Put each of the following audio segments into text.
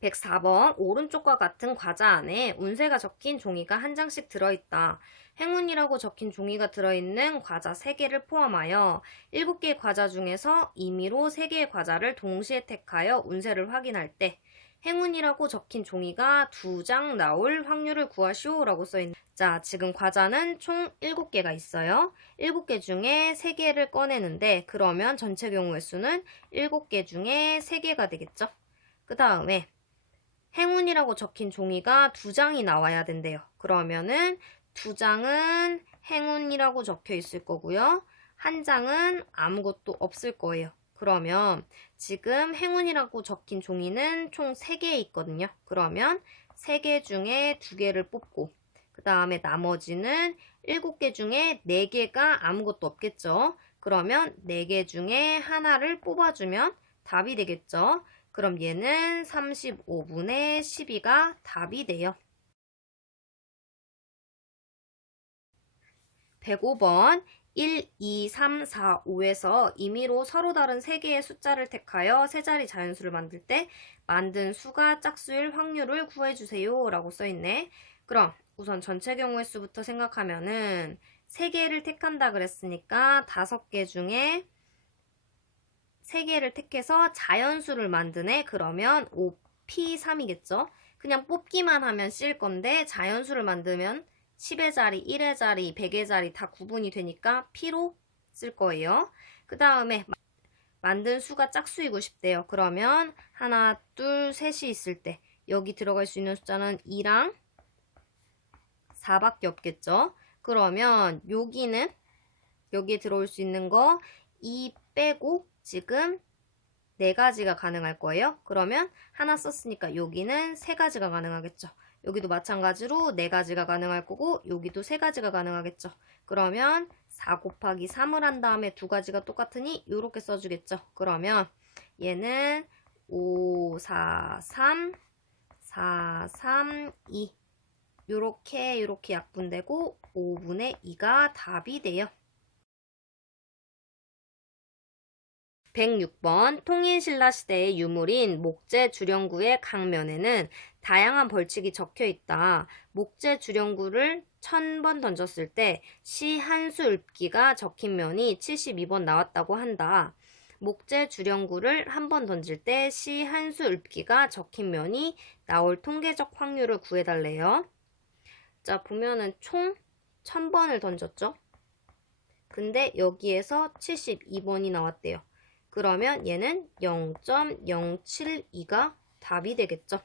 104번 오른쪽과 같은 과자 안에 운세가 적힌 종이가 한 장씩 들어있다. 행운이라고 적힌 종이가 들어있는 과자 3개를 포함하여 7개의 과자 중에서 임의로 3개의 과자를 동시에 택하여 운세를 확인할 때 행운이라고 적힌 종이가 2장 나올 확률을 구하시오 라고 써있네. 자, 지금 과자는 총 7개가 있어요. 7개 중에 3개를 꺼내는데 그러면 전체 경우의 수는 7개 중에 3개가 되겠죠. 그 다음에 행운이라고 적힌 종이가 2장이 나와야 된대요. 그러면은 2장은 행운이라고 적혀 있을 거고요. 1장은 아무것도 없을 거예요. 그러면 지금 행운이라고 적힌 종이는 총 3개 있거든요. 그러면 3개 중에 2개를 뽑고 그 다음에 나머지는 7개 중에 4개가 아무것도 없겠죠. 그러면 4개 중에 하나를 뽑아주면 답이 되겠죠. 그럼 얘는 35분의 12가 답이 돼요. 105번 1, 2, 3, 4, 5에서 임의로 서로 다른 3개의 숫자를 택하여 세자리 자연수를 만들 때 만든 수가 짝수일 확률을 구해주세요 라고 써있네. 그럼 우선 전체 경우의 수부터 생각하면은 3개를 택한다 그랬으니까 5개 중에 3개를 택해서 자연수를 만드네. 그러면 5P3이겠죠. 그냥 뽑기만 하면 C일 건데 자연수를 만들면 10의 자리, 1의 자리, 100의 자리 다 구분이 되니까 P로 쓸 거예요. 그 다음에 만든 수가 짝수이고 싶대요. 그러면 하나, 둘, 셋이 있을 때 여기 들어갈 수 있는 숫자는 2랑 4밖에 없겠죠. 그러면 여기에 들어올 수 있는 거 2 빼고 지금 4가지가 가능할 거예요. 그러면 하나 썼으니까 여기는 3가지가 가능하겠죠. 여기도 마찬가지로 4가지가 가능할 거고 여기도 3가지가 가능하겠죠. 그러면 4 곱하기 3을 한 다음에 2가지가 똑같으니 이렇게 써주겠죠. 그러면 얘는 5, 4, 3, 4, 3, 2 요렇게 약분되고 5분의 2가 답이 돼요. 106번 통인신라 시대의 유물인 목재 주령구의 강면에는 다양한 벌칙이 적혀 있다. 목재 주령구를 1000번 던졌을 때 시 한 수 읊기가 적힌 면이 72번 나왔다고 한다. 목재 주령구를 한 번 던질 때 시 한 수 읊기가 적힌 면이 나올 통계적 확률을 구해달래요. 자, 보면은 총 1000번을 던졌죠. 근데 여기에서 72번이 나왔대요. 그러면 얘는 0.072가 답이 되겠죠.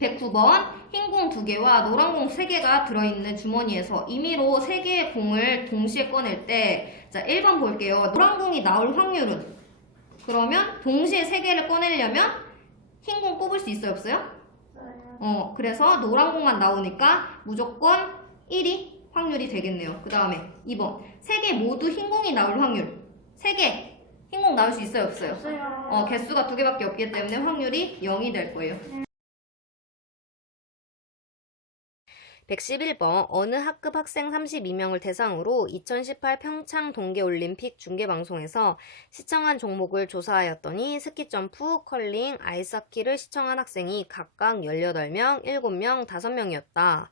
109번 흰 공 2개와 노란 공 3개가 들어있는 주머니에서 임의로 3개의 공을 동시에 꺼낼 때 자, 1번 볼게요. 노란 공이 나올 확률은? 그러면 동시에 3개를 꺼내려면 흰 공 뽑을 수 있어요? 없어요? 그래서 노란 공만 나오니까 무조건 1이 확률이 되겠네요. 그 다음에 2번 3개 모두 흰 공이 나올 확률 3개 흰 공 나올 수 있어요? 없어요? 없어요. 개수가 2개밖에 없기 때문에 확률이 0이 될 거예요. 111번 어느 학급 학생 32명을 대상으로 2018 평창 동계올림픽 중계방송에서 시청한 종목을 조사하였더니 스키점프, 컬링, 아이스하키를 시청한 학생이 각각 18명, 7명, 5명이었다.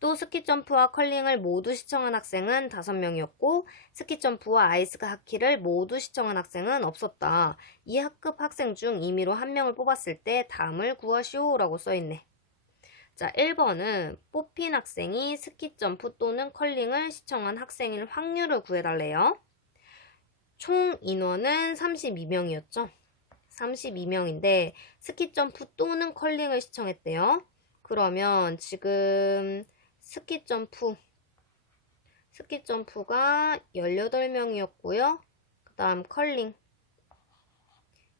또 스키점프와 컬링을 모두 시청한 학생은 5명이었고 스키점프와 아이스하키를 모두 시청한 학생은 없었다. 이 학급 학생 중 임의로 1명을 뽑았을 때 다음을 구하시오 라고 써있네. 자, 1번은 뽑힌 학생이 스키점프 또는 컬링을 시청한 학생일 확률을 구해달래요. 총 인원은 32명이었죠. 32명인데 스키점프 또는 컬링을 시청했대요. 그러면 지금 스키점프가 18명이었고요. 그 다음 컬링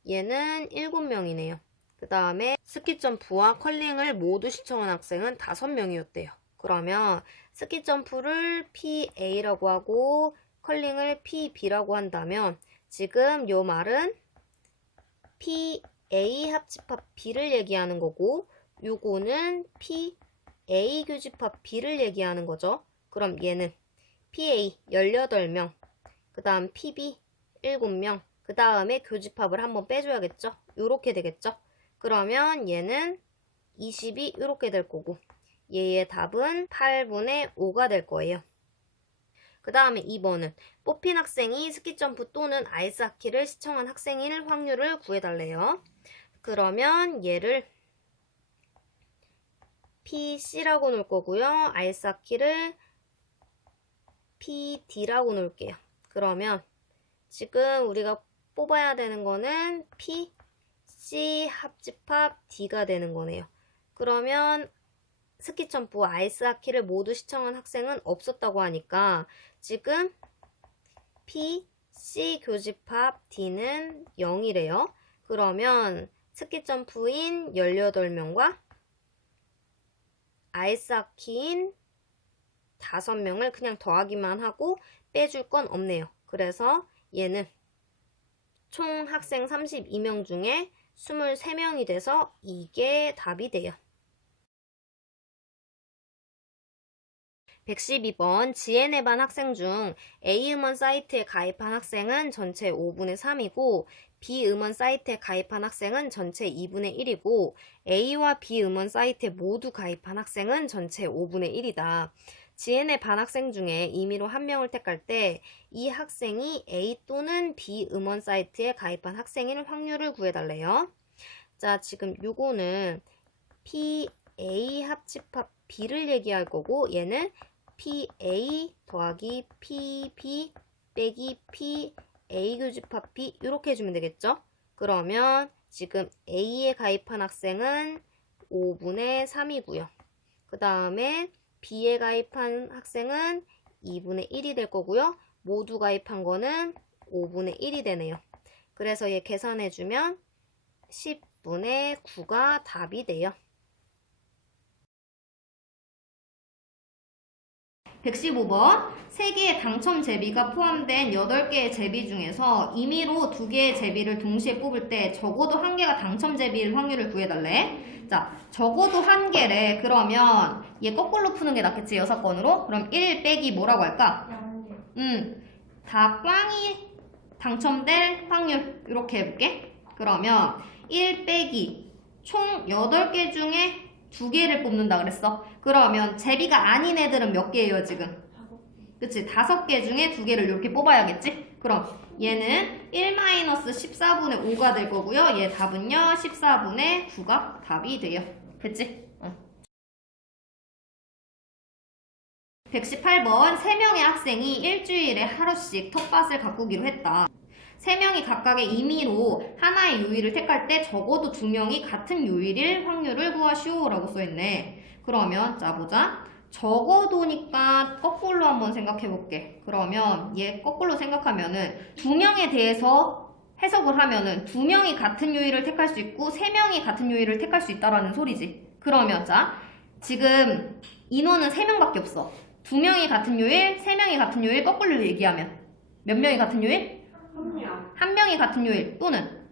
얘는 7명이네요. 그 다음에 스키점프와 컬링을 모두 시청한 학생은 5명이었대요. 그러면 스키점프를 PA라고 하고 컬링을 PB라고 한다면 지금 요 말은 PA 합집합 B를 얘기하는 거고 요거는 PA 교집합 B를 얘기하는 거죠. 그럼 얘는 PA 18명, 그 다음 PB 7명, 그 그 다음에 교집합을 한번 빼줘야겠죠? 요렇게 되겠죠? 그러면 얘는 20이 요렇게 될 거고 얘의 답은 8분의 5가 될 거예요. 그 다음에 2번은 뽑힌 학생이 스키점프 또는 아이스하키를 시청한 학생일 확률을 구해달래요. 그러면 얘를 PC라고 놓을 거고요. 아이스하키를 PD라고 놓을게요. 그러면 지금 우리가 뽑아야 되는 거는 PC 합집합 D가 되는 거네요. 그러면 스키점프, 아이스하키를 모두 시청한 학생은 없었다고 하니까 지금 PC 교집합 D는 0이래요. 그러면 스키점프인 18명과 아이스하키인 5명을 그냥 더하기만 하고 빼줄 건 없네요. 그래서 얘는 총 학생 32명 중에 23명이 돼서 이게 답이 돼요. 112번 지혜네 반 학생 중 A 음원 사이트에 가입한 학생은 전체 5분의 3이고 B 음원 사이트에 가입한 학생은 전체 2분의 1이고 A와 B 음원 사이트에 모두 가입한 학생은 전체 5분의 1이다. 지혜네 반 학생 중에 임의로 한 명을 택할 때 이 학생이 A 또는 B 음원 사이트에 가입한 학생일 확률을 구해달래요. 자, 지금 요거는 PA 합집합 B를 얘기할 거고 얘는 PA 더하기 PB 빼기 PA 교집합 B 이렇게 해주면 되겠죠? 그러면 지금 A에 가입한 학생은 5분의 3이고요. 그 다음에 B에 가입한 학생은 2분의 1이 될 거고요. 모두 가입한 거는 5분의 1이 되네요. 그래서 얘 계산해주면 10분의 9가 답이 돼요. 115번 3개의 당첨 제비가 포함된 8개의 제비 중에서 임의로 2개의 제비를 동시에 뽑을 때 적어도 1개가 당첨 제비일 확률을 구해달래. 자, 적어도 1개래. 그러면 얘 거꾸로 푸는 게 낫겠지, 6건으로? 그럼 1 빼기 뭐라고 할까? 다 꽝이 당첨될 확률 이렇게 해볼게. 그러면 1 빼기 총 8개 중에 2개를 뽑는다 그랬어. 그러면 제비가 아닌 애들은 몇 개예요 지금? 그치? 5개 중에 2개를 이렇게 뽑아야겠지? 그럼 얘는 1-14분의 5가 될 거고요. 얘 답은요 14분의 9가 답이 돼요. 됐지? 118번 3명의 학생이 일주일에 하루씩 텃밭을 가꾸기로 했다. 3명이 각각의 임의로 하나의 요일을 택할 때 적어도 2명이 같은 요일일 확률을 구하시오 라고 써있네. 그러면 자 보자. 적어도니까 거꾸로 한번 생각해볼게. 그러면 얘 거꾸로 생각하면은 2명에 대해서 해석을 하면은 2명이 같은 요일을 택할 수 있고 3명이 같은 요일을 택할 수 있다라는 소리지. 그러면 자 지금 인원은 3명밖에 없어. 2명이 같은 요일, 3명이 같은 요일 거꾸로 얘기하면 몇 명이 같은 요일? 1명이 같은 요일 또는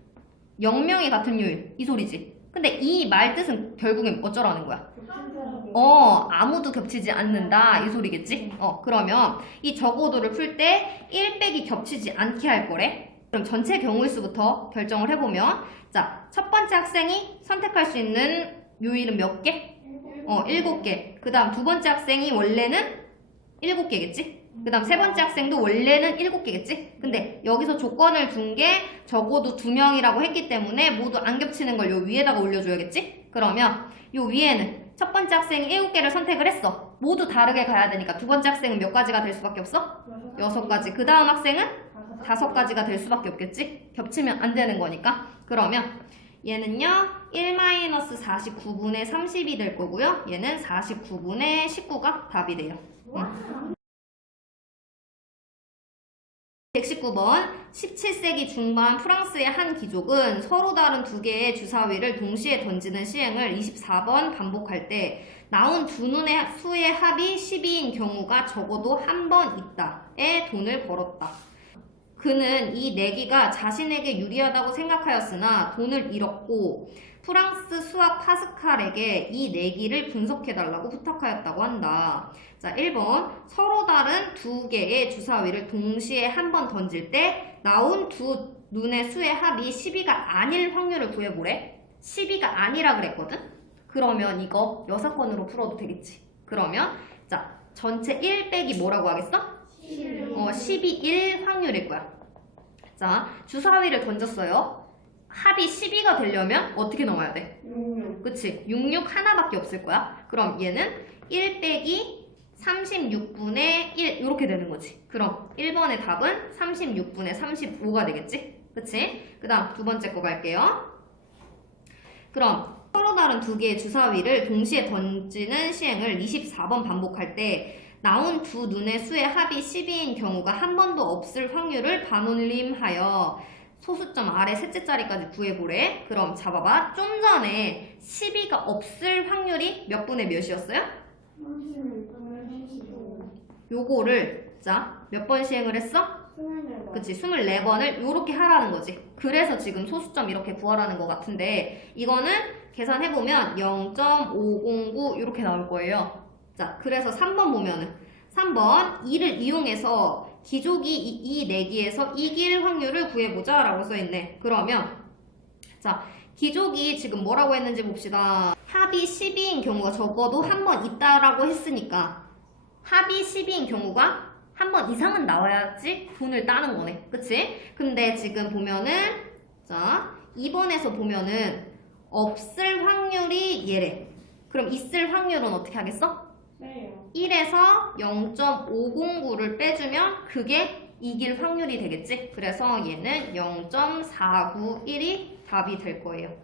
0명이 같은 요일 이 소리지. 근데 이 말 뜻은 결국엔 어쩌라는 거야? 아무도 겹치지 않는다 이 소리겠지? 그러면 이 적어도를 풀 때 1 빼기 겹치지 않게 할 거래. 그럼 전체 경우일수부터 결정을 해보면 자, 첫 번째 학생이 선택할 수 있는 요일은 몇 개? 7개. 그 다음 두 번째 학생이 원래는 7개겠지? 그 다음 세 번째 학생도 원래는 7개겠지? 근데 여기서 조건을 둔 게 적어도 2명이라고 했기 때문에 모두 안 겹치는 걸 요 위에다가 올려줘야겠지? 그러면 요 위에는 첫 번째 학생이 7개를 선택을 했어. 모두 다르게 가야 되니까 두 번째 학생은 몇 가지가 될 수밖에 없어? 6가지. 그 다음 학생은 5가지가 될 수밖에 없겠지? 겹치면 안 되는 거니까. 그러면 얘는요 1-49분의 30이 될 거고요. 얘는 49분의 19가 답이 돼요. 119번 17세기 중반 프랑스의 한 귀족은 서로 다른 2개의 주사위를 동시에 던지는 시행을 24번 반복할 때 나온 두 눈의 수의 합이 12인 경우가 적어도 한 번 있다에 돈을 벌었다. 그는 이 내기가 자신에게 유리하다고 생각하였으나 돈을 잃었고 프랑스 수학 파스칼에게 이 내기를 분석해달라고 부탁하였다고 한다. 자, 1번 서로 다른 2개의 주사위를 동시에 한 번 던질 때 나온 두 눈의 수의 합이 12가 아닐 확률을 구해보래. 12가 아니라 그랬거든? 그러면 이거 여사건으로 풀어도 되겠지. 그러면 자 전체 1 빼기 뭐라고 하겠어? 12, 1 확률일 거야. 자 주사위를 던졌어요. 합이 12가 되려면 어떻게 넣어야 돼? 66. 그치? 66 하나밖에 없을 거야. 그럼 얘는 1 빼기 36분의 1 이렇게 되는 거지. 그럼 1번의 답은 36분의 35가 되겠지? 그치? 그 다음 두 번째 거 갈게요. 그럼 서로 다른 두 개의 주사위를 동시에 던지는 시행을 24번 반복할 때 나온 두 눈의 수의 합이 12인 경우가 한 번도 없을 확률을 반올림하여 소수점 아래 셋째 자리까지 구해보래. 그럼 잡아봐. 좀 전에 12가 없을 확률이 몇 분의 몇이었어요? 36분의 35. 요거를 자 몇 번 시행을 했어? 24번. 그치 24번을 요렇게 하라는 거지. 그래서 지금 소수점 이렇게 구하라는 것 같은데 이거는 계산해보면 0.509 이렇게 나올 거예요. 자 그래서 3번 보면은 3번 2를 이용해서 기족이 이 내기에서 이길 확률을 구해보자 라고 써있네. 그러면 자 기족이 지금 뭐라고 했는지 봅시다. 합이 12인 경우가 적어도 한 번 있다라고 했으니까 합이 12인 경우가 한 번 이상은 나와야지 돈을 따는 거네. 그치? 근데 지금 보면은 자 2번에서 보면은 없을 확률이 얘래. 그럼 있을 확률은 어떻게 하겠어? 네요. 1에서 0.509를 빼주면 그게 이길 확률이 되겠지? 그래서 얘는 0.491이 답이 될 거예요.